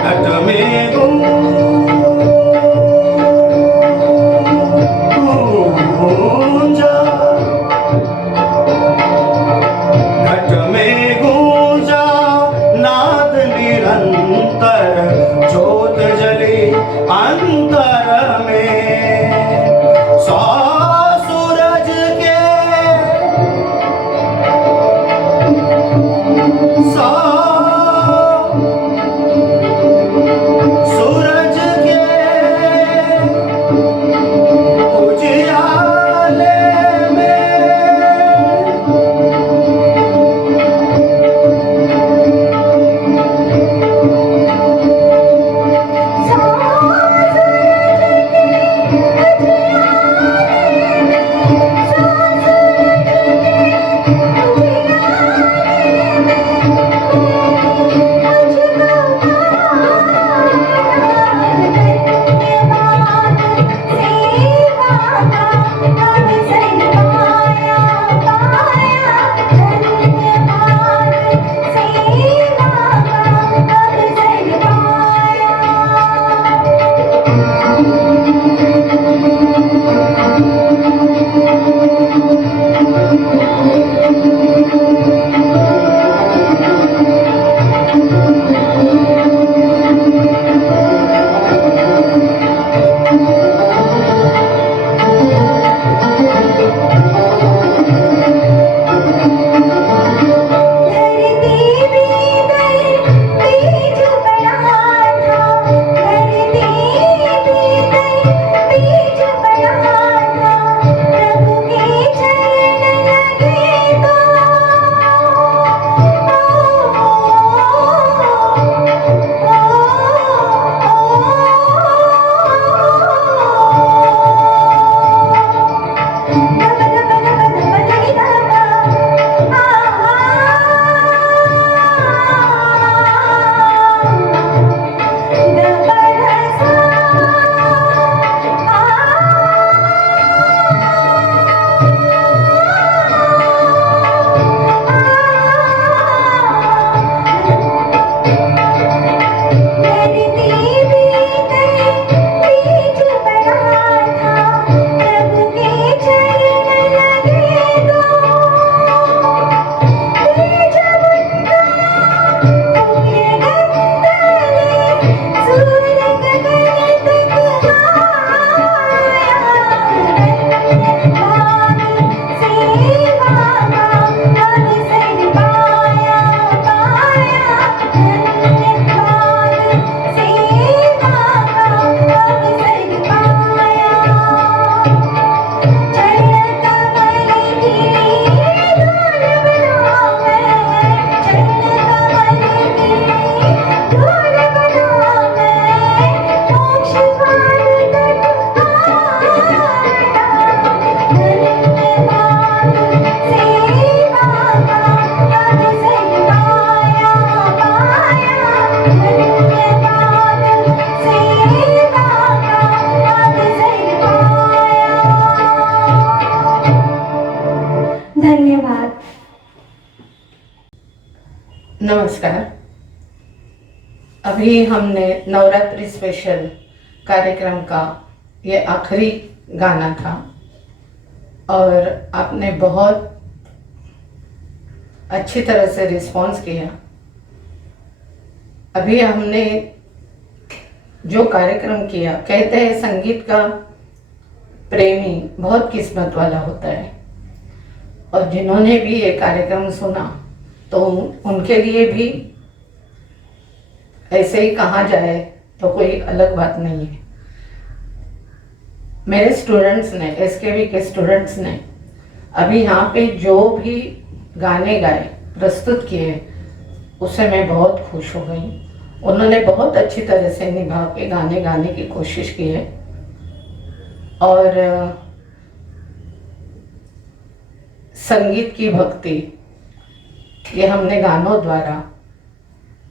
घट में गूंजा घट में गूंजा नाद निरंतर ज्योत जली अंतर में सौ सूरज के सूरज के उजियाले में अभी हमने नवरात्रि स्पेशल कार्यक्रम का ये आखिरी गाना था और आपने बहुत अच्छी तरह से रिस्पॉन्स किया। अभी हमने जो कार्यक्रम किया, कहते हैं संगीत का प्रेमी बहुत किस्मत वाला होता है, और जिन्होंने भी ये कार्यक्रम सुना तो उनके लिए भी ऐसे ही कहा जाए तो कोई अलग बात नहीं है। मेरे स्टूडेंट्स ने, एसकेवी के स्टूडेंट्स ने अभी यहाँ पे जो भी गाने गाए, प्रस्तुत किए, उससे मैं बहुत खुश हो गई। उन्होंने बहुत अच्छी तरह से निभा के गाने गाने की कोशिश की है और संगीत की भक्ति ये हमने गानों द्वारा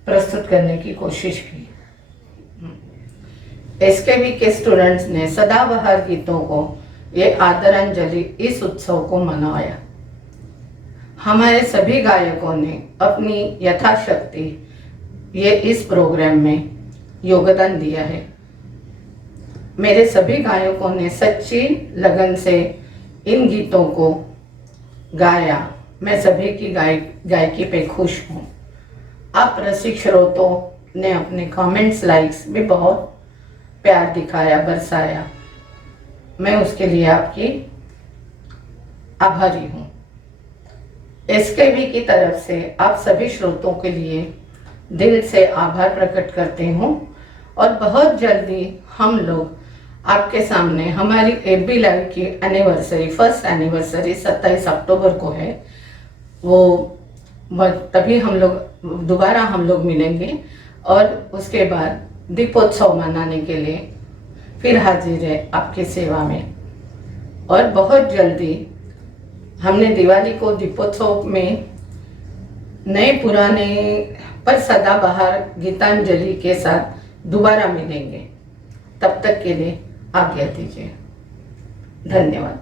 प्रस्तुत करने की कोशिश की। एसकेवी के स्टूडेंट्स ने सदाबहार गीतों को ये आदरांजलि इस उत्सव को मनाया। हमारे सभी गायकों ने अपनी यथाशक्ति ये इस प्रोग्राम में योगदान दिया है। मेरे सभी गायकों ने सच्ची लगन से इन गीतों को गाया। मैं सभी की गायकी पे खुश हूँ। आप रसिक श्रोतों ने अपने कमेंट्स, लाइक्स भी बहुत प्यार दिखाया, बरसाया। मैं उसके लिए आपकी आभारी हूँ। एसकेवी की तरफ से आप सभी श्रोतों के लिए दिल से आभार प्रकट करते हूँ और बहुत जल्दी हम लोग आपके सामने हमारी एफबी लाइव की एनिवर्सरी, फर्स्ट एनिवर्सरी 27 अक्टूबर को है। वो तभी हम लोग दोबारा मिलेंगे और उसके बाद दीपोत्सव मनाने के लिए फिर हाजिर है आपकी सेवा में। और बहुत जल्दी हमने दिवाली को दीपोत्सव में नए पुराने पर सदाबहार गीतांजलि के साथ दोबारा मिलेंगे। तब तक के लिए आज्ञा दीजिए। धन्यवाद।